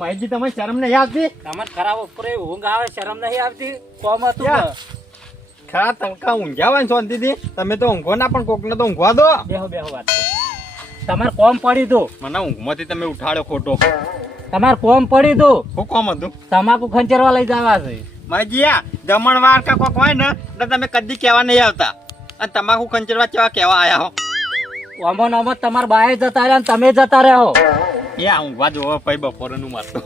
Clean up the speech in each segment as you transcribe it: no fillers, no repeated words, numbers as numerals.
માહિતી તમે શરમ નહીં આવતી? તમને ખરાબ ઉપર ઊંઘ આવે, શરમ નહીં આવતી? કોમ હતું ક્યાં? ખરા તડકા ઊંઘ્યા હોય ને શાંતિથી. તમે તો ઊંઘો ના, પણ કોકને તો ઊંઘવા દો. બેહો વાત છે. તમારે કોમ પડી તું. મને ઊંઘમાંથી તમે ઉઠાડ્યો ખોટો. તમારે કોમ પડી તું. શું કોમ હતું? તમાકુ ખંચેરવા લઈ જવા છે. માજીયા જમણવાર કા કોક હોય ને તો તમે કદી કહેવા નહીં આવતા, અને તમાકુ ખંચરવા કેવા કહેવા આયા હો. ઓમો નોમો તમારા બાએ જતા રહ્યા ને તમે જતા રહ્યો. એ આ ઊંઘવા જોવો પછી બપોરનું મારતો.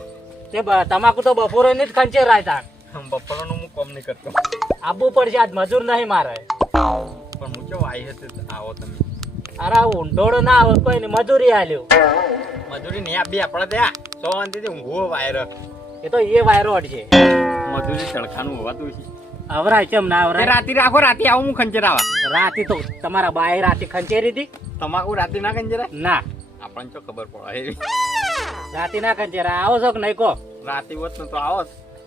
તે તમાકુ તો બપોરે ની જ ખંચેરાય તા. બપોરનું હું કોમ નહીં કરતો. આવવું પડશે, આજ મજૂર નહીં મારે. પણ હું કેવો આવી હતી આવો તમે. અરે ઊંઢોળો ના આવે કોઈ ને મજૂરી આલ્યો. મજૂરી નહીં આપી આપણે ત્યાં શાંતિથી ઊંઘવો વાયર. એ તો એ વાયરો છે. મજૂરી તડકાનું હોવાતું છે. અવરાય કેમ ના અવરાય? રાતી રાખો, રાતી આવું હું ખંચેરાવા. રાતે તો તમારા બાએ રાતે ખંચેરી હતી. તમાકુ રાતી ના ખંચેરાય? ના, આપણને તો ખબર પડે. રાતે ના ખંચેરા. આવો છો કે નહીં કહો? રાતી હોત ને તો આવો.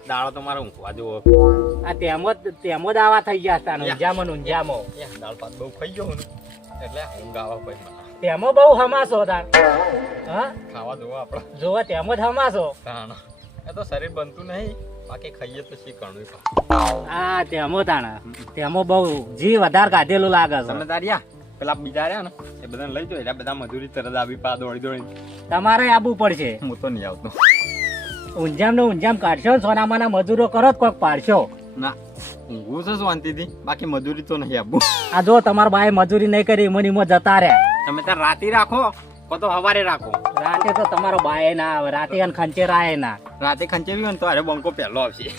દાડો તમારે ઊંઘવા જોવો. આ તેમ જ આવા થઈ ગયા હતા. ઊંઝામાં દાળ ભાત બહુ ખાઈ ગયો ને એટલે ઊંઘ આવે પછી. તેમાં બહુ હમાસો તાર. હા, ખાવા જોવો આપડે. જોવા તેમ જ હમાસો. એ તો શરીર બનતું નહીં, બાકી ખાઈએ તો શી કરવું. હા, તેમો તાણા. તેમાં બહુ જી વધારે કાઢેલું લાગે છે. તમે તાર્યા પેલા બીજા રહ્યા ને એ બધાને લઈ જો, એટલે બધા મજૂરી તરત આવી પા દોડી દોડી. તમારે આવવું પડશે. હું તો નહીં આવતો. ઊંઝામ ને ઊંઝામ કાઢશો, સોનામાના મજૂરો કરો કોઈક પાડશો. ના, ઊંઘું છે શાંતિથી, બાકી મજૂરી તો નહીં આપવું. આ જો તમારા બાએ મજૂરી નહીં કરી, મને જતા રહ્યા. તમે ત્યાં રાતી રાખો તો સવારે રાખો. રાતે તો તમારો બાએ ના આવે, રાતે અને ખંચેરાય ના. રાતે ખંચેવી હોય ને તો અરે બંકો પહેલો આવશે.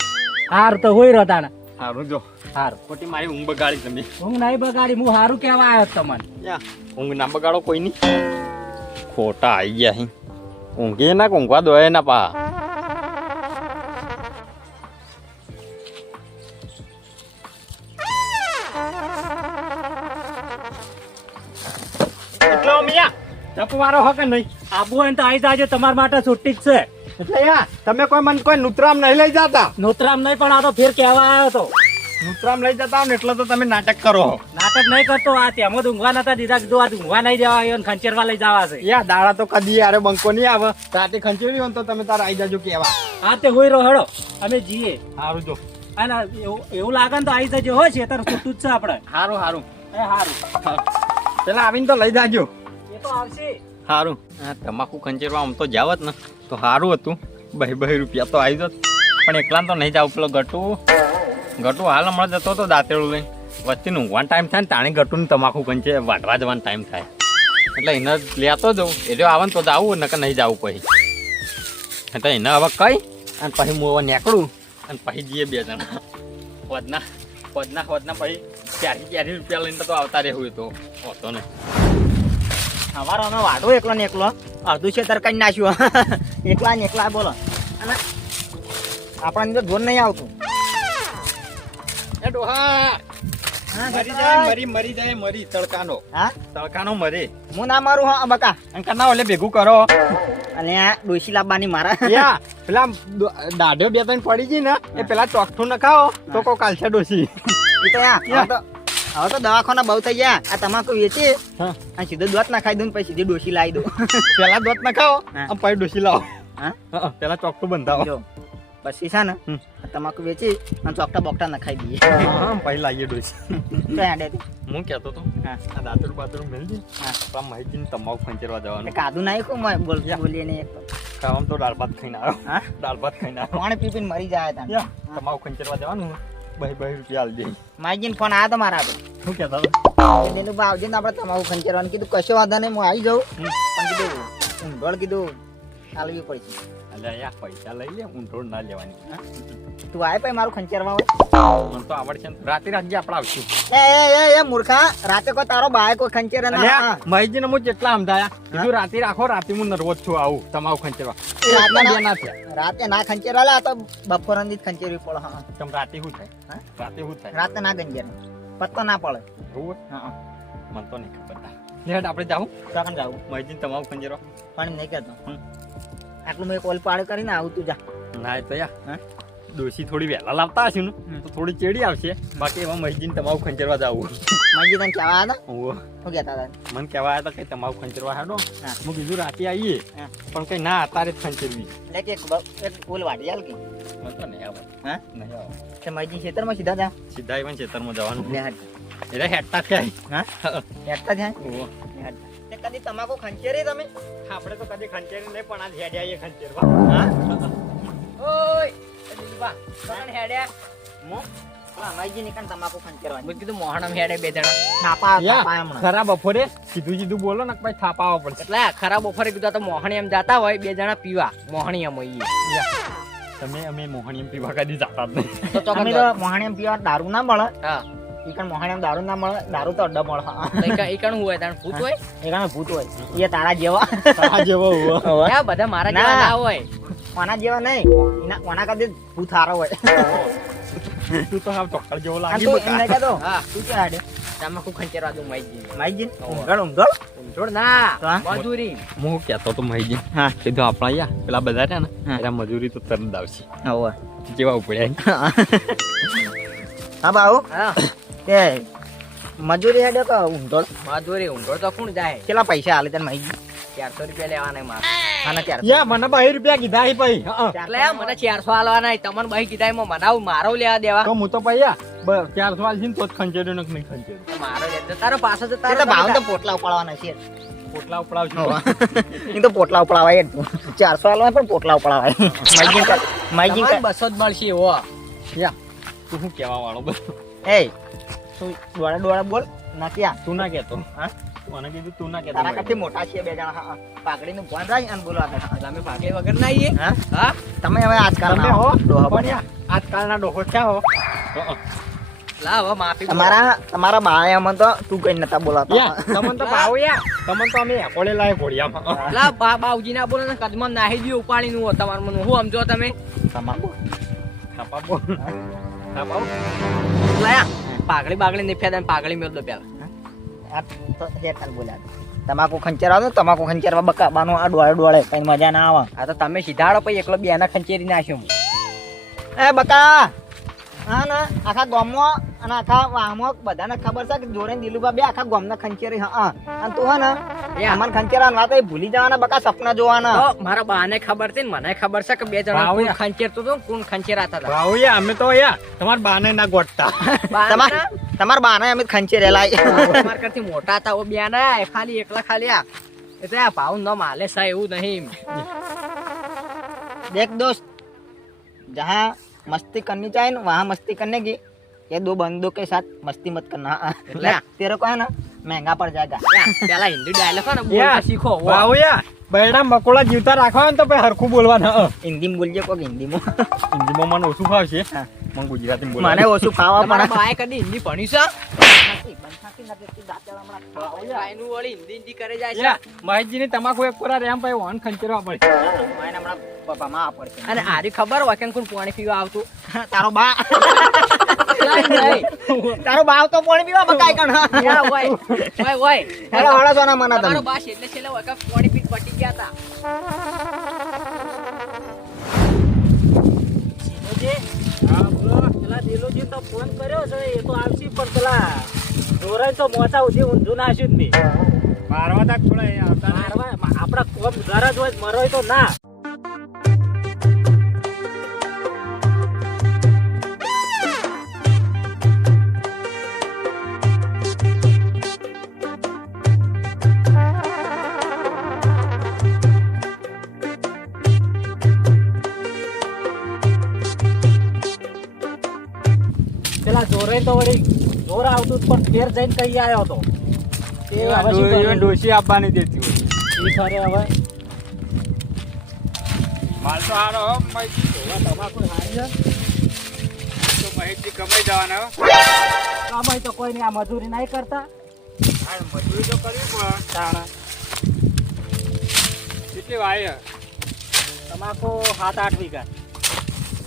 હાર તો હોય રહ્યો. સારું જો. હારું. ખોટી મારી ઊંઘ બગાડી તમે. ઊંઘ નહીં બગાડી, હું હારું કેવા આવ્યો તમને. ઊંઘ ના બગાડો કોઈ નહીં. ખોટા આવી ગયા અહીં. ઊંઘે ના ઊંઘવા દો ના પા. એટલો મિયા જપવારો હો કે નહીં? આબુ હોય ને તો આવી જાજો, તમારા માટે છુટ્ટી જ છે. એટલે યાર તમે કોઈ મને કોઈ નુતરામ નહીં લઈ જતા? નોતરામ નહીં, પણ આ તો ફેર કેવા આવ્યો તો. નુતરામ લઈ જતા ને એટલે તો તમે નાટક કરો. નાટક નહીં કરતો. આ તેમ જ ઊંઘવા નતા દીધા, જો આ ઊંઘવા નહીં જવા આવ્યો ને ખંચેરવા લઈ જવા છે. યા દાડા તો કદી યાર બંકો નહીં આવે. રાતે ખંચેરી હોય તો તમે તાર આવી જાજો કેવા. હા, તે હોય રહો, અમે જઈએ. સારું જો. અને એવું લાગે ને તો આવી જજો. હોય છે અત્યારે છૂટું જ છે આપણે. સારું સારું. એ હારું. પેલા આવીને તો લઈ જાજો. એ તો આવશે. સારું. હા, તમાકુ ખંચેરવા આમ તો જાવત ને તો સારું હતું. 2 રૂપિયા તો આવી જત, પણ એકલા તો નહીં જાવ. પેલો ગટુ હાલ હમણાં જતો હતો દાંતેડું લઈને. વચ્ચે ઊંઘવાનો ટાઈમ થાય ને તાણી ગટુને તમાકુ ખંચે વાટવા જવાનો ટાઈમ થાય, એટલે એને લેતો જવું. એ આવે ને તો જાવું, નકર નહીં જવું પછી. એટલે એને હવે કઈ અને પછી હું હવે નીકળું અને પછી જઈએ 2 જણા. વધના પછી 40 રૂપિયા લઈને તો આવતા રહેવું તો હોતો ને. અમારો અમે વાઢો એકલો ને એકલો અડધું છે તરકારી નાખ્યું. એકલા ને એકલા બોલો, અને આપણને તો જોર નહીં આવતું. એ ડોહા મરી જાય તડકાનો. હા, તડકાનો મરે. હું ના મારું. હા બકા, અને કરના ઓલે ભેગું કરો. અને આ ડોસી લાવવાની મારા. યા પેલા દાઢો 2-3 પડી ગઈ ને એ પેલા ચોકઠું નખાવો તો કોઈ કાલશે ડોસી. એ તો હવે તો દવાખાના બહુ થઈ ગયા. આ તમાકુ વેચી અને સીધો દોત ના ખાઈ દઉં, પછી સીધી ડોસી લાવી દઉં. પેલા દોત નખાવો હા. પછી ડોસી લાવો. હા, પેલા ચોકઠું બંધાવો. જો પછી છે ને આ તમાકુ વેચી અને ચોકટા બોકટા નખાઈ દઈએ. પછી લાવીએ ડોસી. તો આડેથી હું કહેતો તો હા. આ દાતરું બાતરું મેળવી હા. માહિતી તમાકુ ખંચેરવા જવાનું. કાદુ નાખ્યું મેં બોલીએ ને. ખાવામાં તો દાળ ભાત ખાઈને આવ્યો. હા, દાળ ભાત ખાઈને આવ્યો. પાણી પી પીને મરી જાય તા. તમાકુ ખંચેરવા જવાનું. 2 રૂપિયા આલી દે. માજીને ફોન આવ્યો તો મારા હાથે. શું કહેતો એનું બાવજી આપણે તમાકુ ખંચેરવાનું કીધું. કશો વાંધો નહીં, હું આવી જાઉં. પણ કીધું ઊંઘોળ કીધું ચાલવી પડશે. અલ્યા પૈસા લઈ લે, ઊંધોળ ના લેવાની. તું આય પછી મારું ખંચેરવા હોય. મને તો આવડશે ને. રાતે રાખજે આપણે આવશું. એ મૂર્ખા, રાતે કોઈ તારો બાય કોઈ ખંચેરે ના. મહીજી ને હું કેટલા સમજાયા. કીધું રાતે રાખો, રાતે હું નર્વસ છું આવું તમાકુ ખંચેરવા. રાતે ના ખંચેરા લે, તો બપોરની જ ખંચેરવી પડે. હા, તમ રાતે શું થાય? હા? રાતે શું થાય? રાતે ના ગંજેર પત્તો ના પડે. એવું હોય? હા, મને તો નહીં ખબર. લેટ આપણે જાવું. ચાકન જાવું મહીજી તમાકુ ખંચેરવા. પણ નહીં કહેતો. આટલું મેં કોલ પાડ કરીને આવું તું જા. ના તો યા હા? ડોશી થોડી વહેલા લાવતા હશે ને તો થોડી ચેડી આવશે. બાકી એમાં મહીજીને તમાકુ ખંચેરવા જવું. મજી તને કહેવા હતા ઓહો. શું કહેતા હતા મને કહેવા આવ્યા હતા કે તમાકુ ખંચેરવા હેડો. હા. હું કીધું રાતે આવીએ હા. પણ કઈ ના અત્યારે જ ખંચેરવી. એટલે કે એક ફૂલ વાટી આલ કે મને તો નહીં આવે. હા નહીં આવે. તે મજી ખેતરમાં સીધા જા સીધા even ખેતરમાં જવાનું. લે હાટ એટલે હેડતા થાય. હા હેઠતા જાય ઓહો. લે હાટ તે કદી તમાકુ ખંચેરી તમે આપણે તો કદી ખંચેરી નહીં પણ આ હેડે આવીએ ખંચેરવા. હા ઓય દીપા કોણ હેડ્યા મો મજી નીકળ તમાકુ ખંચેરવા મેં કીધું મોહણમ હેડે બે જણા થાપા યા, થાપા હમણાં ખરા બપોરે સીધું બોલો ને ભાઈ થાપા આવવા પડશે. એટલે ખરાબ બપોરે કીધું તો મોહણી એમ જાતા હોય બે જણા પીવા મોહણી એમ હોય તમે અમે મોહણી પીવા કદી જાતા જ નહીં. તો અમે તો મોહાણીમ પીવા દારૂ ના મળે હા ઈકણ મોહાણીમ દારૂ ના મળે દારૂ તો અડ્ડો મળે એ કણ હોય તાણ ભૂત હોય એકાને ભૂત હોય એ તારા જેવા તારા જેવો હોવો. આ બધા મારા ના. જેવા ના હોય ઓના જેવા નહીં ઓના કદી ભૂત હારો હોય તું તો હાવ ચોક્કસ જેવો અને લાગી તું બકા. એમ નહીં કહેતો હા તું ક્યાં હાડે તમાકુ ખંચેરવા દઉં માઈજી માઈજી ઓહો. ઊંઘળ ઊંઘળ છોડ ના હા? મજૂરી હું કહેતો તો મહીજી હા કીધું આપણા યા પેલા બધા રહ્યા ને હા. એના મજૂરી તો તરત આવશે. હોવે જેવા ઉપડ્યા. હા બાઉ હા તે મજૂરી હેડે કે ઊંઘળ મજૂરી ઊંઘો તો કોણ જાય કેટલા પૈસા હાલે તને માઈજી 400 રૂપિયા લેવાના મારે આના ચાર યા મને 2 રૂપિયા કીધા હી ભાઈ. હા. એટલે મને 400 આલવાના તમને ભાઈ કીધા એમાં મનાવું મારો લેવા દેવા તો હું તો ભાઈ યા 400 આલશી ને તો જ ખંચેર્યો ને નહીં ખંચેર્યો. મારો લે તારો પાછો તો એટલે તારો ભાવ તો પોટલા ઉપાડવાના છે પોટલા ઉપડાવશું. એ તો પોટલા ઉપાડવાય જ 400 હાલવાય પણ પોટલા ઉપાડવાય માઈજી તમારે 200 જ મળશે હો યા તું શું કહેવા વાળો બસ. એ તું ડોળા ડોળા બોલ નથી આ તું ના કહેતો. હા મને કીધું તું ના કહેતો. તારા કરતી મોટા છીએ બે જણા હા પાઘડીનું ભણ રાખ અને બોલવા દે એટલે અમે ભાગલી વગર ના આવીએ હા હા તમે હવે આજકાલ તમે હો ડોહા પણ બન્યા. યા આજકાલના ડોહો ક્યાં હો. લા હવે માફી તમારા બાએ અમને તો તું કઈ નતા બોલાતા યા તમને તો ભાવ યા તમને તો અમે એકોડે લાય ઘોડિયામાં. લા બાઉજી ના બોલે ને કદમાં નાહી દયો ઉપાડી નું તમાર મને હું સમજો તમે તમાકુ થાપા બોલ. થાપા બોલ. લાયા પાઘડી બાગડી ને ફેદા પાઘડી મેળ દો પેલા આ તો હેઠળ બોલ્યા તમાકુ ખંચેરવા દો તમાકુ ખંચેરવા બકાબાનો આ ડોળે ડોળે કઈ મજા ના આવે આ તો તમે સીધાડો પછી એકલો બેના ખંચેરી નાખ્યો હું એ બકા હા ના આખા ગામમાં અને આખા વાહમાં બધાને ખબર છે કે જોડે દિલુબા બે આખા ગામના ખંચેરી હા અને તું હા ને અમન ખંચેરવાની વાત એ ભૂલી જવાના બકા સપના જોવાના તો મારા બાને ખબર છે ને મને ખબર છે કે બે જણા ભાવ કોણ યા. ખંચેરતો હતો કોણ ખંચેરાતા હતા ભાવ યા અમે તો યા તમારા બાને ના ગોઠતા. તમાર બાને અમે ખંચેરેલા તમારા કરતી મોટા હતા ઓ બેના ખાલી એકલા ખાલી આ એટલે આ ભાવ ન માલે સા એવું નહીં देख दोस्त जहाँ मस्ती करनी चाहिए ना वहाँ मस्ती करने की ये दो बंदों के साथ मस्ती मत करना क्या? तेरे को है ना महंगा पड़ जाएगा પેલા હિન્દી ડાયલોગ ને યા. બોલતા શીખો ભાવ યા બૈડા મકોડા જીવતા રાખવા ને તો ભાઈ હરખું બોલવાના. हिंदी में बोलिए को हिंदी में હિન્દીમાં મને ઓછું ફાવશે. હા. મને ગુજરાતીમાં મને બોલવાનું. ઓછું ખાવા તમારા પણ બાએ કદી હિન્દી ભણી છે બાયનું વળી હિન્દી હિન્દી કરે જાય છે યા મહેશજીની તમાકુ એક પૂરા રેમ ભાઈ ઓન ખંચેરવા પડે. મને હમણાં પપ્પામાં પડશે અને આરી ખબર હોય કે કોણ પાણી પીવા આવતું તારો બા તારો બાવ તો પાણી પીવા બકાઈ કણ યા હોય હોય હોય હેલો હળો સોના મના તમારો તમે બા છેલ્લે છેલ્લે હોય કે પાણી પી પટી ગયા હતા પેલા દિલુજી તો ફોન કર્યો છે એ તો આવશે પણ પેલા ઢોરાઈ તો મોચા ઉધી ઊંધું નાખ્યું જ નહીં મારવા તક થોડા એ આવતા નહીં. મારવા આપડા કોમ ઘર જ હોય મરોય તો ના પેલા જોરે તો વળી જોર આવતું જ પણ ફેર જઈને કઈ આવ્યો હતો તે હવે શું કરવું? ડોશી આપવાની દેતી હોય. ઈ ખરે હવે માલ તો હારો હો મહેશજી. હવે તમાકુ હારી છે તો મહેશજી કમાઈ જવાના હો. કમાઈ તો કોઈ નહીં આ મજૂરી નહીં કરતા હા, મજૂરી તો કરવી પડે. તાણા કેટલી વાય તમાકુ 7-8 વીઘા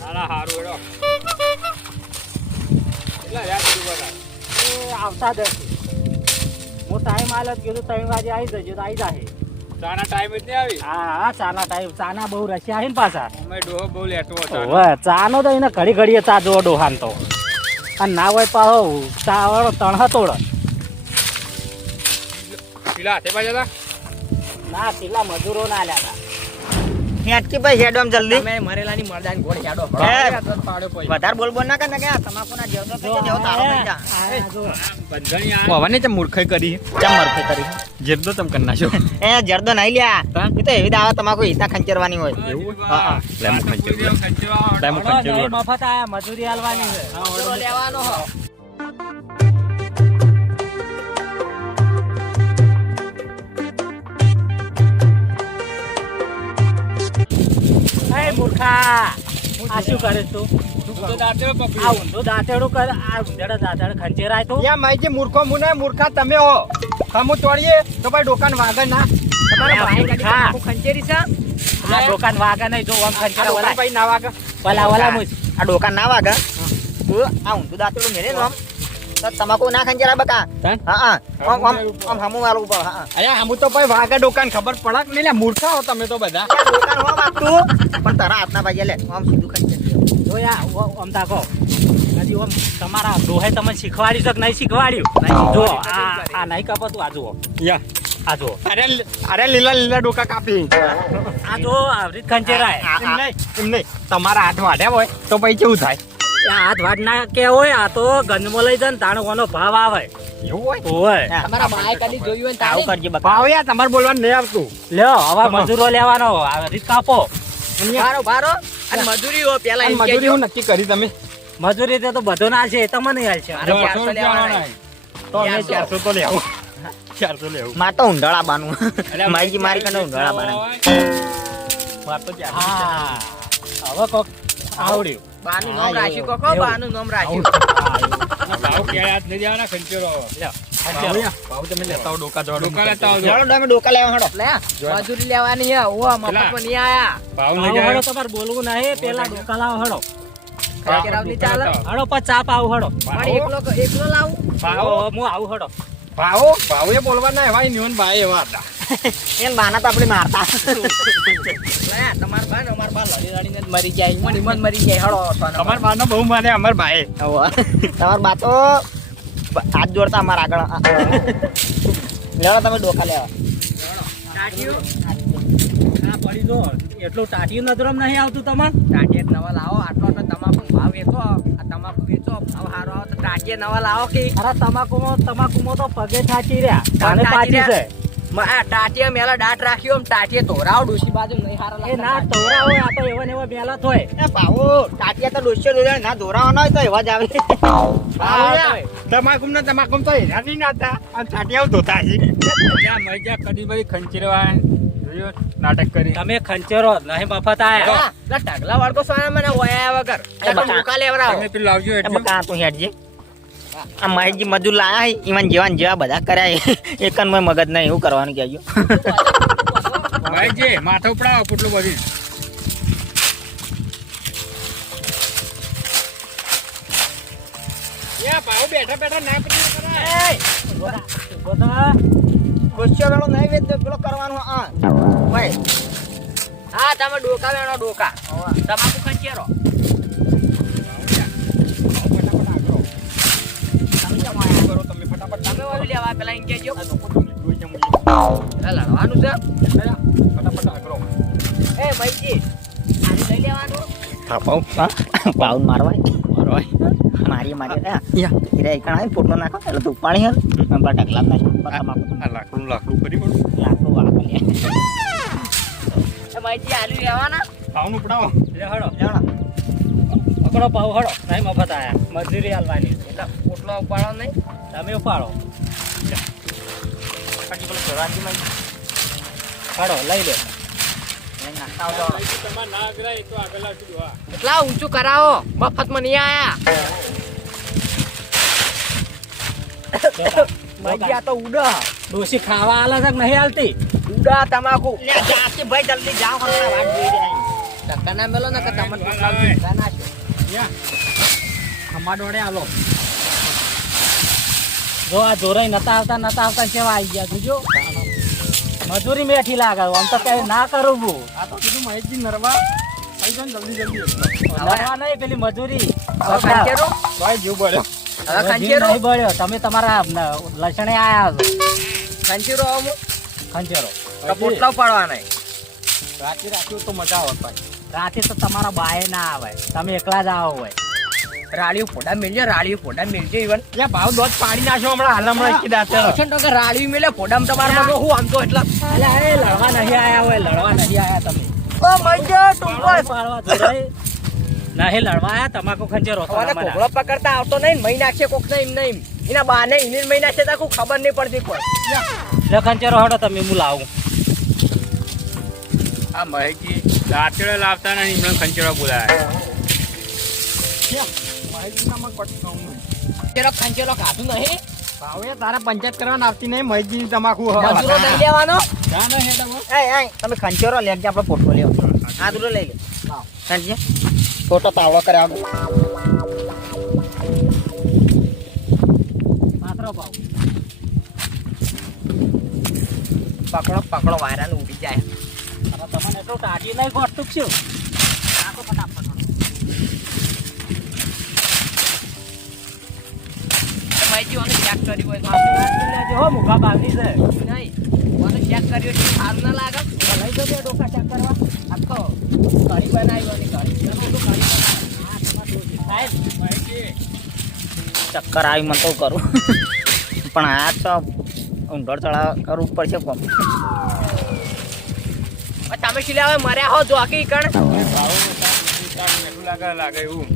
હારા હારું એડો. કેટલા યાદ કીધું બધા. એ આવતા જ હશે હું ટાઈમ આલે કીધું 3 વાગે આવી જજો તો આવી જાય ચાના ટાઈમ જ નહીં આવી હા ચાના ટાઈમ ચાના બહુ રસ્યા છે ને પાછા અમે ડોહો બહુ લેતો હતો હવે ચાનો તો એને ઘડી ઘડીએ ચા જોવો ડોહાન તો અને ના હોય પાછો ચા વાળો તણ તોડ પેલા હાથે બાજુ હતા ના પેલા મજૂરો ના લ્યા હેડકી ભાઈ હેડો આમ જલ્દી તમે મરેલાની મરદાની ગોળ હેડો પાડ્યો પછી વધારે બોલ બોલ ના કર ને કે આ તમાકુના જેવડો થઈ જાય જેવો તારો થઈ જા બંધણી હવાને ચમ મૂર્ખાઈ કરી ચમ મરફે કરી જેરદો ચમ કરી નાખ્યો એ જરદો નહીં લ્યા એ તો એવી દાવા તમાકુ હિતા ખંચરવાની હોય એવું હા. લેમો ખંચેરું લેમો ખંચેરું મફત આયા મજૂરી હાલવાની છે ગોળો લેવાનો હો એ મૂર્ખા આ શું કરે તું આ ઊંધું દાંતેડું કરે આ ઊંધેડા દાંતેડા ખંચેરાય તું યા માઈજી મૂર્ખો મુને મૂર્ખા તમે હો હમુ તોડીએ તો ભાઈ દુકાન વાગે ના તમારા યા ભાઈ મૂર્ખા. ગાડી ખંચેરી છે આ દુકાન વાગે નહીં જો આમ આ ખંચેરા દુકાન ભાઈ ના વાગે વલા મુજ આ ડોકા ના વાગે તું આ ઊંધું દાંતેડું મેરે નો આમ તો તમાકુ ના ખંચરા બકા હા હા આમ આમ આમ હમુ વાળું ઉપર હા અરે હમુ તો ભાઈ વાગે દુકાન ખબર પડક નહીં લે મૂર્ખા હો તમે તો બધા દુકાન હો વાગતું પણ તારા હાથના ભાઈ લે આમ સીધું ખંચર જોયા આમ તાકો હજી આમ તમારા ડોહે તમને શીખવાડ્યું છે કે નહીં શીખવાડ્યું જો આ નહીં કાપતું આ જુઓ યા આ જુઓ અરે લીલા લીલા ડોકા કાપી આ જો આવી રીત ખંચેરાય એમ નહીં તમારા હાથ વાઢ્યા હોય તો પછી કેવું થાય આ હાથ વાટ ના કે હોય આ તો ગંજમાં લઈ જાય ને તાણવાનો ભાવ આવે એવું હોય હોય તમારા ભાઈ કદી જોયું હોય ને આવું તારે કરજે બકા ભાવ યાર તમારે બોલવાનું નહીં આવતું લ્યો હવે મજૂરો લેવાનો આ રીત કાપો બારો બારો અને મજૂરી હો પેલા અને એમ મજૂરી કહેજો. હું નક્કી કરી તમે મજૂરી તો બધો ના છે એ તમને હાલ છે અરે 400 લેવાના તો અમે 400 તો લેવું 400 લેવું માં તો ઊંડાળા બાનું માઈજી મારી કને ઊંડાળા બાનું માર તો 400 હા હવે કોક આવડ્યું બાનું હા, નામ રાખ્યું કોકો એવું. બાનું નામ રાખ્યું ભાવ ક્યારે હાથ નહીં દેવાના ખંચેરો ભાવ તમે લેતા હો ડોકા જવા ડોકા લેતા ચાલો તમે ડોકા લેવા હડો લે મજૂરી લેવાની હે ઓ મફતમાં નહીં આયા ભાવ આવો હળો તમારે બોલવું નહીં પેલા ડોકા લાવો હળો ખંચેરાવની ચાલે હળો પછી ચા પાવ હળો પણ એકલો લાવું હું આવું હળો ભાવ એ બોલવાના એવા નિવન ભાઈ એવા હતા એમ બાના તો આપણે મારતા લે તમાર બા ને અમાર બા લડી લડીને જ મરી જાય ઈમન મરી જાય હળો તમાર બાનો બહુ માને અમાર ભાઈ તમાર બા તો હાથ જોડતા અમારા આગળ લેવા તમે ડોકા લેવા આ પડી જો એટલું ટાટિયું નજરમ નહીં આવતું તમારે ટાટિયા નવા લાવો આટલો આટલો તમાકુ ભાવ વેચો આ તમાકુ વેચો ભાવ સારો આવે તો ટાટિયા નવા લાવો કે અરે તમાકુમાં તો પગે થાચી રહ્યા કાને પાછી છે આ ટાટિયા મેલા દાંત રાખ્યો આમ ટાટિયા તોરાવ ડોશી બાજુ નહીં હારા એ ના તોરા હોય આ તો એવા ને એવા મેલા થોય એ ભાવો ટાટિયા તો ડોસ્યો દોડે ના દોરાવાનો હોય તો એવા જ આવે તમાકુમ તો હેરા નહીં નાતા અને છાટિયાઓ ધોતા છે મજા કદી બધી ખંચેરવા જોયો નાટક કરી તમે ખંચેરો નહીં મફત આયા ઢગલા વાળકો સોના મને વયા વગર મુકા લેવરાવો તમે પેલું લાવજો એ એટલું બકા તું હેડજે આ માહિતી મજૂર લાયા હે ઈવન જેવા જેવા બધા કર્યા એકન માં મગજ નહીં એવું કરવાનું કહેજો ભાઈ જે માથા ઉપડાવો કેટલું બધી યા ભાવ બેઠા બેઠા ના પડી બધા ડોસ્યો વેળો નહીં વેચ પેલો કરવાનું હા ભાઈ હા તમે ડોકા વેણો ડોકા તમાકુ ખંચેરો તમે ફટાફટ તમે ઓલી લેવા પેલા એમ કહેજો ફટાફટ લડવાનું છે આગળ એ ભાઈજી આને લઈ લેવાનું પાઉન મારવા મારી હીરા એકણ આવે પોટલો નાખો એટલે તું પાણી હલ બટા ઢગલા નાખો તમાકુ લાકડું પડી પડું લાકડું વાળો લે એ ભાઈજી આલુ લેવાના ભાવનું ઉપડાવો લે હળો લેવડો પકડો પાવ હળો નહીં મફત આયા મજૂરી હાલવાની એટલે પોટલો ઉપાડો નહીં તમે ઉપાડો હળો લઈ લે તમારે ના અગરાય તો આગળ લાવજો હા એટલા ઊંચું કરાવો મફતમાં નહીં આયા ભાઈજી આ તો ઉડા ડોસી ખાવા આલે છે કે નહીં હાલતી ઉડા તમાકુ લે જાતી ભાઈ જલ્દી જાઓ હમણાં વાટ જોઈ રહી ધક્કા ના મેલો ને કે તમને પોટલા ધક્કા નાખ્યો ખમા ડોળે આલો જો આ જોરાઈ નતા આવતા કેવા આવી ગયા જોજો મજૂરી મેઠી લાગે આમ તો કઈ ના કરું હું આ તો કીધું મહેશજી નરવા થઈ જાય ને જલ્દી લડવા નહીં પેલી મજૂરી હવે ખંચેરો ભાઈ જીવ બળ્યો હવે ખંચેરો નહીં બળ્યો તમે તમારા લસણે આયા છો ખંચેરો આવું ખંચેરો તો પોટલા પાડવાના રાતે રાખ્યું તો મજા આવત ભાઈ રાતે તો તમારા બાએ ના આવે તમે એકલા જ આવો હોય રાળીઓ ફોડા મેલજો રાળીઓ ફોડા મેલજો ઈવન ત્યાં ભાવ દોધ પાડી નાખ્યો હમણાં કી દાંતેડો છે તો કે રાળીઓ મેલે ફોડામ તમારા મગો હું આમ તો એટલા અલ્યા એ લડવા નહીં આયા હોય લડવા નહીં આયા તમે ઓ મઈજો ટુંકો પાડવા જોડાય નહીં લડવા આયા તમાકુ ખંચેરો હતો હવે અમારા. કોગળો પકડતા આવતો નહીં મહી નાખશે કોક ને એમ નહીં એના બાને ઇને મહી નાખશે તો કોઈ ખબર નહીં પડતી કોઈ લે ખંચેરો હડો તમે હું લાવું આ મહેશજી દાંતેડો લાવતા નહીં એમને ખંચેરો બોલાય તેરો ખંચેરો ખાધું નહીં ભાવે તારા પંચાયત કરવાના આવતી નહીં મહેશજી તમાકુ મજૂરો નહીં લેવાનો એ તમે ખંચેરો લેજો આપણો ફોટો લેવો આ દૂરો લઈ લે ખંચે ફોટો પાવડો કરે આગળ પાત્રો પાવ પકડો પકડો વાયરાને ઉડી જાય હવે તમને એટલું ટાટી નહીં ગોઠતું છું નાખો ફટાફટ મઈજી ઓને ચેક કર્યું હોય તો લેજો હો મુખા બાગની છે નહીં ઓને ચેક કર્યું છે સારું ના લાગે લઈ જજો ડોકા ચેક કરવા આખો કઢી બનાવી ઓની કઢી ચક્કર આવી મને તો કરું પણ આ તો ઊંઘર ચડાવ કરવું પડશે કોમ તમે શીલા હવે મર્યા હો જો આખી કણ લાગે એવું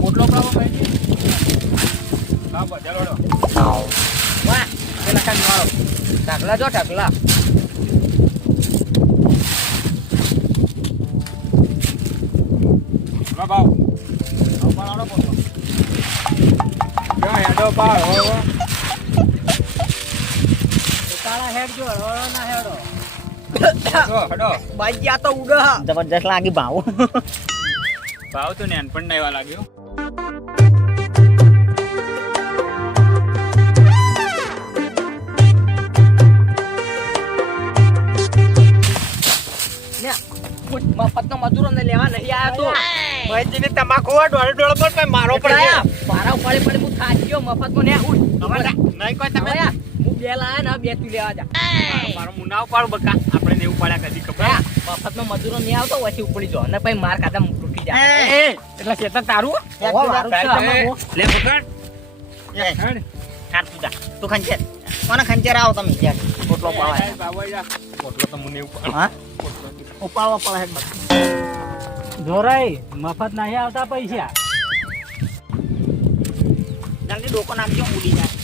પોટલો પડાવો ભાઈ વાહ પેલા કાન મારો ઢગલા જો ઢગલા ઉતાળા હેડ જો હળવળો ના હેડો બાજી આ તો ઉડ જબરજસ્ત લાગી ભાવ ભાવ તો નાનપણ ના એવા લાગ્યો મફતનો મજૂરો ને લેવા નહીં આયો તો મહેશજી ની તમાકુ ડોળ પર કઈ મારો પડાયા મારા પડે પડે હું થાક્યો મફતમાં ને ઉડ નહીં કોઈ તમે હું બે લાયા ને બે તું લેવા જા મારો મુનાવ પાડું બકા આપણે ને એવું પડ્યા કદી ખબર મફતનો મજૂરો નહીં આવતો પછી ઉપડી જો અને પછી માર ખાધા તૂટી જાય એટલે ખેતર તારું લે પકડ તું ખંચેર કોને ખંચેર આવો તમે યાર પોટલો પાવા પોટલો તો મને ઉપર હા ઉપાડવા પડે હેડ બસ જોરાઈ મફત નહીં આવતા પૈસા જલ્દી ડોકો નાખજો ઉડી જાય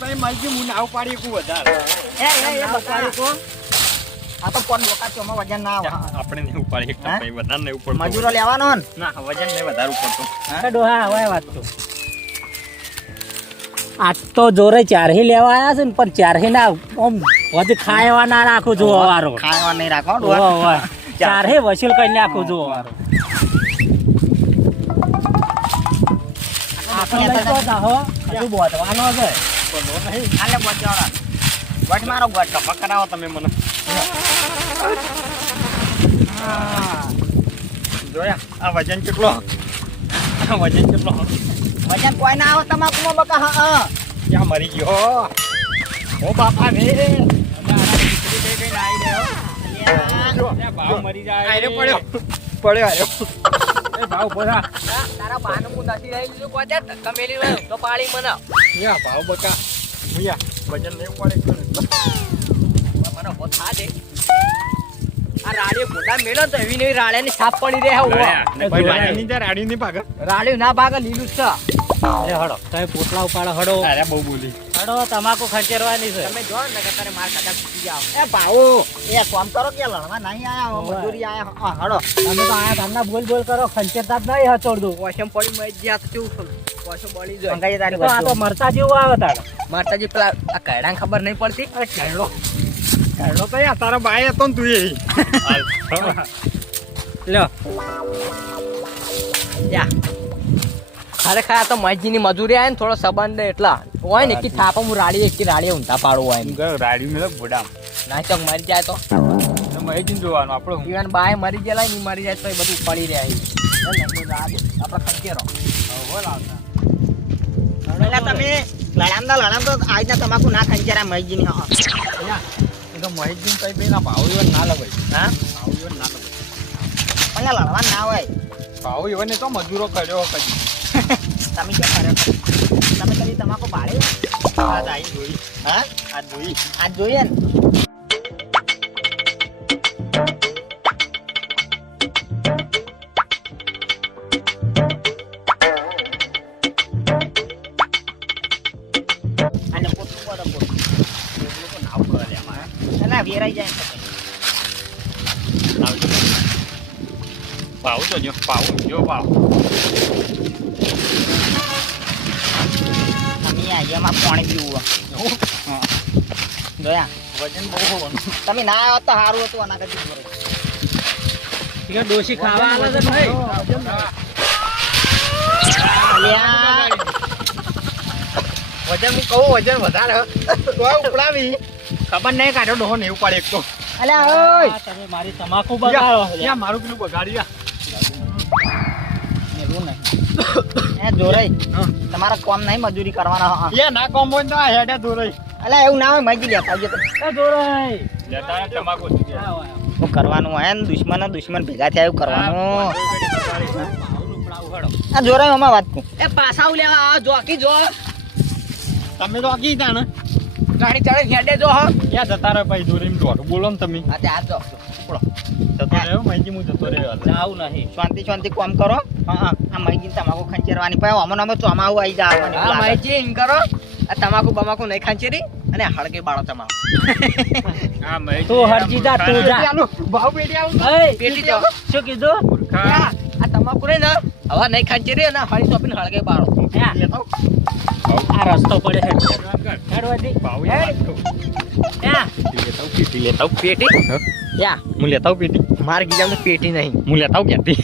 ભાઈ મારી હું નાવ પાડી એકું વધારે એ બકારી કો આ તો કોણ ડોકા ચોમાં વજન ના આવે આપણે ને ઉપાડી એક હા? ભાઈ વધારે નહીં ઉપર મજૂરો લેવાનો ને ના વજન નહીં વધારે ઉપડતો ડોહા હવે વાત તો આજ તો જોરે ચારહી લેવા આવ્યા છે ને પણ ચારહી ના આમ વધુ ખાવા ના રાખું જો વારો ખાવા નહીં રાખો ચારહી વસૂલ કરી નાખું જો વારો આપણે લઈ તો જાહો હજુ બોધવાનો છે આલે બચાવડા વટ મારો વટ કપા કરાવો તમે મને જોયા આ વજન કેટલો વજન કોઈ ના આવે તમાકુમાં બકા હા ક્યાં મરી ગયો ઓ બાપા રે ભાવ મરી જાય પડ્યો એ ભાવ બોલા તારા બાનું હું નથી રહી લીધું કોઈ ધક્કા મેલી રહ્યો તો પાડી મને યા ભાવ બકા ભૈયા વજન નહીં પડે મને ઉભો થા દે આ રાડે મોટા મેલો તો એવી નહીં રાડે ની સાપ પડી રહે રાડી ની ભાગ રાડે ના ભાગે લીલું જ છે લે હડો તમે પોટલા ઉપાડો હડો અરે બહુ બોલી હડો તમાકુ ખંચેરવાની છે તમે જો ને કે તારે માર કાકા તૂટી જાવ એ ભાઉ એ કોમ કરો કે લડવા નહીં આયા હો, મજૂરી આયા હો. હડો તમે તો આયા તમને બોલ બોલ કરો ખંચેરતા જ નહીં હચોડ દો વોશમ પડી મઈ જ્યાં તો કેવું થયું વોશમ બળી જાય મંગાઈ તારી તો આ તો વસ્તુ. મરતા જેવું આવે તાર માતાજી પેલા આ કૈડાને ખબર નહીં પડતી અરે કેળો તો યાર તારા બાય હતો ને તું એ લ્યો યા ખરેખર આ તો મઈજીની મજૂરી આવે ને થોડો સંબંધ એટલા હોય ને એકી થાપા હું રાડી ઊંધા પાડું હોય ને. રાડ્યું ને ભોડામ ના ચોક મરી જાય તો મહેજીન જોવાનું આપણો ઈવન બાય મરી ગયેલા ને ઈ મરી જાય તો એ બધું પડી રહ્યા છે આપણે ખંચેરો પેલા તમે લડામ તો આજના તમાકુ ના ખંચેરા મહીજીની હા મહેજીન તો પેલા ભાવ ના લવાય હા ભાવ ના લવાય પણ લડવા ના હોય ભાવ ને તો મજૂરો કર્યો કદી તમે શું કર્યો તમે કદી તમાકુ બાળી આજ આવી જોઈ હા આજ જોઈ આજ જોઈએ ને અને પોતું પડે પોતું. નાવ પડે અમારે એલા વેરાઈ જાય ને આવજો ભાવ તો જો ભાવ જો ભાવ તમે એમાં પાણી પીવું જોયા વજન બહુ હોવાનું તમે ના આવ્યો તો સારું હતું આના કરતી જોડે. ઠીક ડોશી ખાવા આલે છે ભાઈ અલ્યા વજન હું કહું વજન વધારે તો ઉપડાવી ખબર નહીં કાઢો ડોહો ને એવું પડે એક તો અલ્યા ઓય તમે મારી તમાકુ બગાડો યા મારું પેલું બગાડી મેલું નહીં એ જોરાઈ તમારા કોમ નહીં મજૂરી કરવાના હા યા ના કોમ હોય તો આ હેડે દોરાઈ અલ્યા એવું ના હોય મજી લેતા આવજો તો એ દોરાઈ લેતા તમાકુ શું કરવાનું હોય ને દુશ્મન ભેગા થયા એવું કરવાનું આ જોરાઈ આમાં વાત કરું એ પાછા લેવા આ જોકી જો તમે તો આગી તા ને ગાડી ચડે હેડે જો હો યા જતા રહે ભાઈ દોરી દોડું બોલો ને તમે આ તે આ જો જતો રહ્યો મહેજી હું જતો રહ્યો જાવ નહીં શાંતિ કોમ કરો હા આ મહીજી તમાકુ ખંચેરવાની પછી અમન અમે ચોમાવું આવી હા જાય માઈજી ઇન કરો આ તમાકુ બમાકુ નહીં ખાંચેરી અને હળગે બાળો તમાકુ હા મહેજી તું હરજી જા, તું જા. ભાવ પેટી આવું એય, પેટી જાઓ. શું કીધું યા, આ તમાકુ રે ને હવે નહીં ખાંચેરી અને હળી સોપીને હળગે બાળો યા, આ રસ્તો પડે છે હેડવાથી ભાવ હેડ. યા, પેટી લેતા પેટી યા હું લેતા પેટી માર ગીજામાં તો પેટી નહીં હું લેતા ક્યાંથી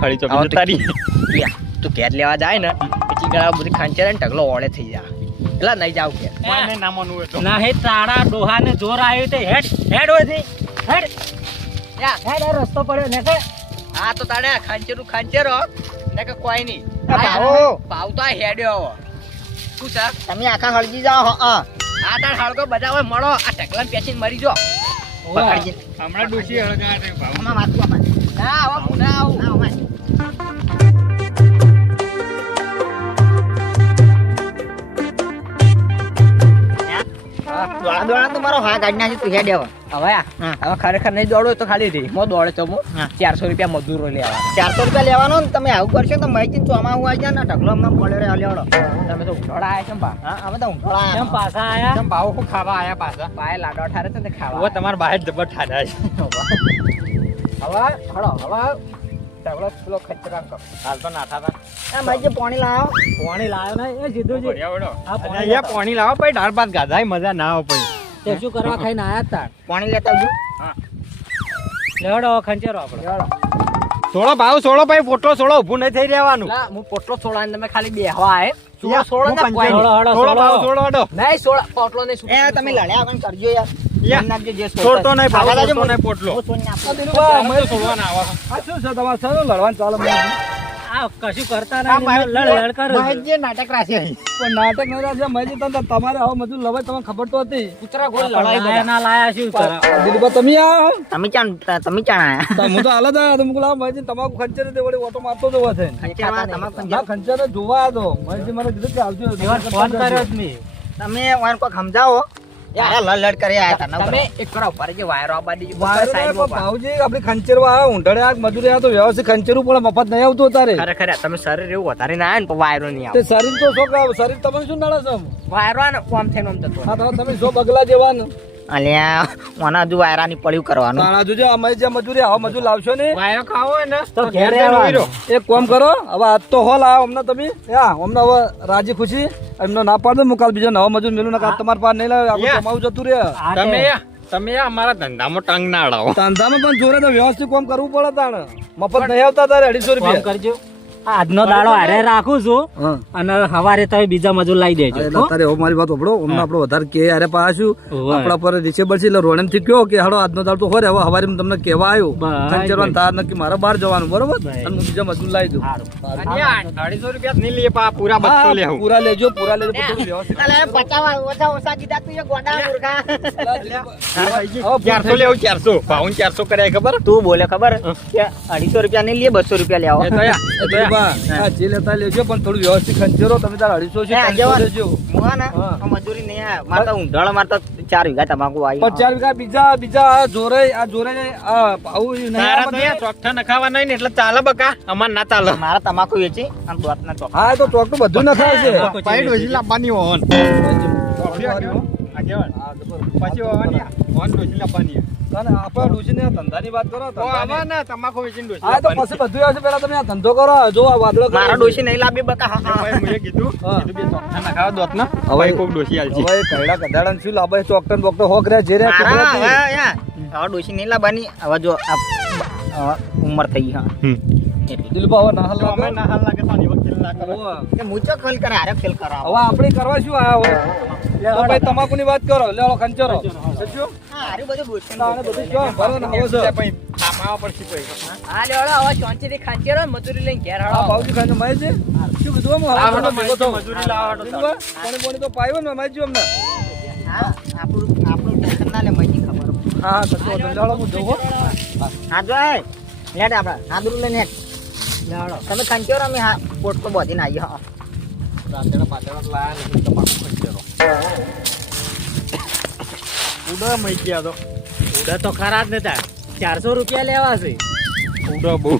હળી આવો ચોપડી તો- તારી યા તું કેદ લેવા જાય ને પછી ગળા બધી ખાંચેરે ને ઢગલો ઓળે થઈ જાય એટલે નહીં જાવ કે મને ના માનવું હોય તો નહીં તારા ડોહાને જોર આવ્યું તે હેડ હેડવાથી હેડ યા હેડ આ રસ્તો પડ્યો ને કે હા તો તારે ખાંચેરો ને કે કોઈ નહીં ભાવો ભાવ તો આ હેડ્યો હવે શું સર તમે આખા હળજી જાઓ હા આ તાર હળગો બધા હોય મળો આ ઢગલાને પેચીને મરી જો પકડજી હમણાં ડોશી હળગા રે ભાવ આમાં વાત કરો આમાં. ના હવે હું ના આવું ના, આમાં. દોડા તો મારો હા ગાડી નાખી તું હેડ હવે હવે આ હા. હવે ખરેખર નહીં દોડો તો ખાલી રી મો દોડે તો હું હા. 400 રૂપિયા મજૂરો લેવા 400 રૂપિયા લેવાનો ને તમે આવું કરશો તો મહીજી ચોમા હું આવી જાય ને ઢગલો હમણાં પડ્યો રે હલ્યાડો તમે તો ઉઠોડા આવ્યા છે ને બા હા હવે તો ઊંઘોળા કેમ આયા. પાછા આયા કેમ ભાવ હું ખાવા આયા પાછા પાયે લાડો ઠારે છે ને ઓ ખાવા તમારા બહાર જબર ઠાડા છે હવે હળો હવે ઢગલો પેલો ખચરામ કરો હાલ તો ના થાતા આ મહીજી પાણી લાવો પાણી લાવ્યો ને એ જીધુજી બઢિયા વડો હા, પાણી અહીંયા પાણી લાવો પછી દાળ ભાત ગાધાય મજા ના આવે પછી તે શું કરવા ખાઈને આયા તાર પાણી લેતા આવજો લેવડો ખંચેરો આપણો સોળો ભાવ સોળો ભાઈ પોટલો સોળો ઊભું નહીં થઈ રહેવાનું લા હું પોટલો છોડાને તમે ખાલી બેહવા આય સોળો સોળો ને હું કોઈ પંચાયત. સોળો, હળો, સોળો સોળો. ભાવ સોળો હડો નહીં સોળો પોટલો નહીં એ તમે લડ્યા આગળ કરજો યાર યા. નાખજો જે સોળતો નહીં ભાવ આગળ સોળતો આવજો, નહીં પોટલો હું સોની આપું. અમે તો સોળવાના આવા શું છે તમારે સર લડવાનું ચાલો આ કશું કરતા નહીં લડ કરો છો. જે નાટક રાશે અહીં પણ નાટક નહીં રાખજે મહેજી તને તો તમારે હવે મજૂર લવાય તમને ખબર તો હતી કૂતરા ગોળ પણ લડાઈ લાયા ના લાયા શું કરા દિલીપા તમે આયા તમે ચાણ આયા તો હું તો હાલ જ આવ્યો તો મુકલા મહેજી તમાકુ ખંચેરે તે વળી ઓટો મારતો જ હોવા છે ખંચેરવા તમાકુ ના ખંચેરે જોવા આવ્યો તો મહેજી મને કીધું કે આવજો એવા ફોન કર્યો જ નહીં તમે વાન કોક સમજાવો યાર લડ કરે આયા તા તમે એક કરો ઉપર જે વાયરો આપવા દીજો વાયરો સાઈડ પણ ભાવજી આપણી ખંચેરવા આવે ઊંઢળે આ મજૂરી આ તો વ્યવસ્થિત ખંચેરવું પડે મફત નહીં આવતું તારે ખરેખર તમે શરીર એવું વધારે ના આવે ને પણ વાયરો નહીં તે આવે શરીર તો શું કહે શરીર તમને શું નડે છે વાયરો આવે ને આમ થઈને આમ જતો હા તો તમે જો બગલા જેવા ને અલ્યા ઓના હજુ વાયરાની પડ્યું કરવાનું તાણા જોજો અમે જે મજૂરી આવો મજૂર લાવશો ને વાયરો ખાવો હોય ને તો ઘેર ઘેર જઈને આવવાનું. ઉભી એક કામ કરો હવે આજ તો હોલ આવો અમને તમે અમને હવે રાજી ખુશી એમનો ના પાડો હું કાલ બીજો નવો મજૂર મેલું ના તમારે પાસે નહીં લાવે આપણે યા. કમાવું જતું રહે આ તમે તે- તમે અમારા ધંધામાં ટંગ ના અડાવો ધંધામાં પણ જોરે તો વ્યવસ્થિત કામ કરવું પડે તાણે મફત નહીં આવતા તારે 250 કામ રૂપિયા કરજો આ આજનો દાડો હારે રાખું છું હા અને સવારે તમે બીજા મજૂર લાવી દેજો એટલે તારે હવે મારી વાત સાંભળો અમને આપણે વધારે કે અરે પાછું હોય. આપણા પર રિચેબલ છે એટલે રોણેમ થી કયો કે હાડો આજનો દાડો તો હોય હવે હવારે તમને કહેવા આવ્યો બસ. ખંચરવાનું તાર નક્કી મારે બહાર જવાનું બરોબર બસ. અને હું બીજા મજૂર લાવી દઉં સારું. અહીંયા 250 રૂપિયા જ નહીં લઈએ પા પૂરા 200 હા, લેવું પૂરા લેજો બધું વ્યવસ્થિત અલ્યા 50 ઓછા કીધા તું એ ગોડા મૂર્ખા હવે 400 લેવું 400 ભાવન 400 કર્યા ખબર તું બોલે ખબર કે 250 રૂપિયા નહીં લે 200 રૂપિયા લેવો એ તો યા, હા, જે લેતા લેજો પણ થોડું વ્યવસ્થિત ખંચેરો તમે તાર 250 છે એ 300 જવાન. લેજો હું હે ને હા. આ મજૂરી નહીં આયા મારે તો ઊંધળ મારે તો 4 વીઘા તમાકુ આવી પણ 4 વીઘા બીજા આ જોરે આ આવું નહીં તારા તો આ યા ચોકઠા નખાવા નહીં ને એટલે ચાલે બકા અમાર ના ચાલે મારા તમાકુ વેચી અને દોતના ચોક હા તો ચોક તો બધું નખાય છે પાઈ ડોસી લાવવાની હોન આગેવાન હા, તો બરોબર. પછી હોવાની હોન ડોસી લાવવાની અને આપણા ડોશીને ધંધાની વાત કરો ઓ ધંધાની. આમાં ના તમાકુ વેચીને ડોસી હા તો લાવવાની. પછી બધું આવશે પેલા તમે આ ધંધો કરો જો આ વાદળો કરો. મારા ડોશી નહીં લાવી બકા હા, હા. ભાઈ મુએ કીધું હા. કીધું બે ચોકઠા નખાવા દોત ના હવે હવે કોક ડોસી આલજી હવે કૈડા કધાડાને શું લાભ છે? ચોકટન બોકટન હોક રહ્યા, જે રહ્યા મારા કુદરતી. હવે યા હવે ડોશી નહીં લાવવાની હવે જો આ ઉંમર થઈ હા એટલે દિલબા હવે ના હાલ તો અમે લાગે. ના હાલ લાગે તો આની વકીલ ના કરે હોવે. કે મુચો ખેલ કરે હારે ખેલ કરાવો હવે આપણે કરવા શું આયા હોય તો ભાઈ તમાકુની વાત કરો લેવો ખંચરો સચ્ચું? હા હારે બધું ડોશી તાણે બધું જો ભરો ને હવે છે. એટલે પછી થાપાવા પડશે પછી હા લેવડો હવે શાંતિથી ખાંચી રહો મજૂરી લઈને ઘેર આ હળો બાવજી ખાઈને માય છે શું કીધું આમ? આ હાલો, બધો ભેગો થો. મજૂરી લાવવાનો દિલબા, પાણી બોણી તો પાયો ને માય જો અમને. હા આપણું ટેન્શન ના લે મને ખબર હા હા કશો વાંધો નહીં. લાવો, હું જોઉં હો. હા જો હે લેટ આપડા હાદરું લઈને હેડ. તમે ખંચ્યો રમે હા પોટ તો બધીને આવી હા રાતેડા પાતેડા લાયા નહીં તમાકુ ખંચેરો ઉડા મઈ ગયા તો ઉડા તો ખરા જ નતા 400 રૂપિયા લેવા છે ઉડા બહુ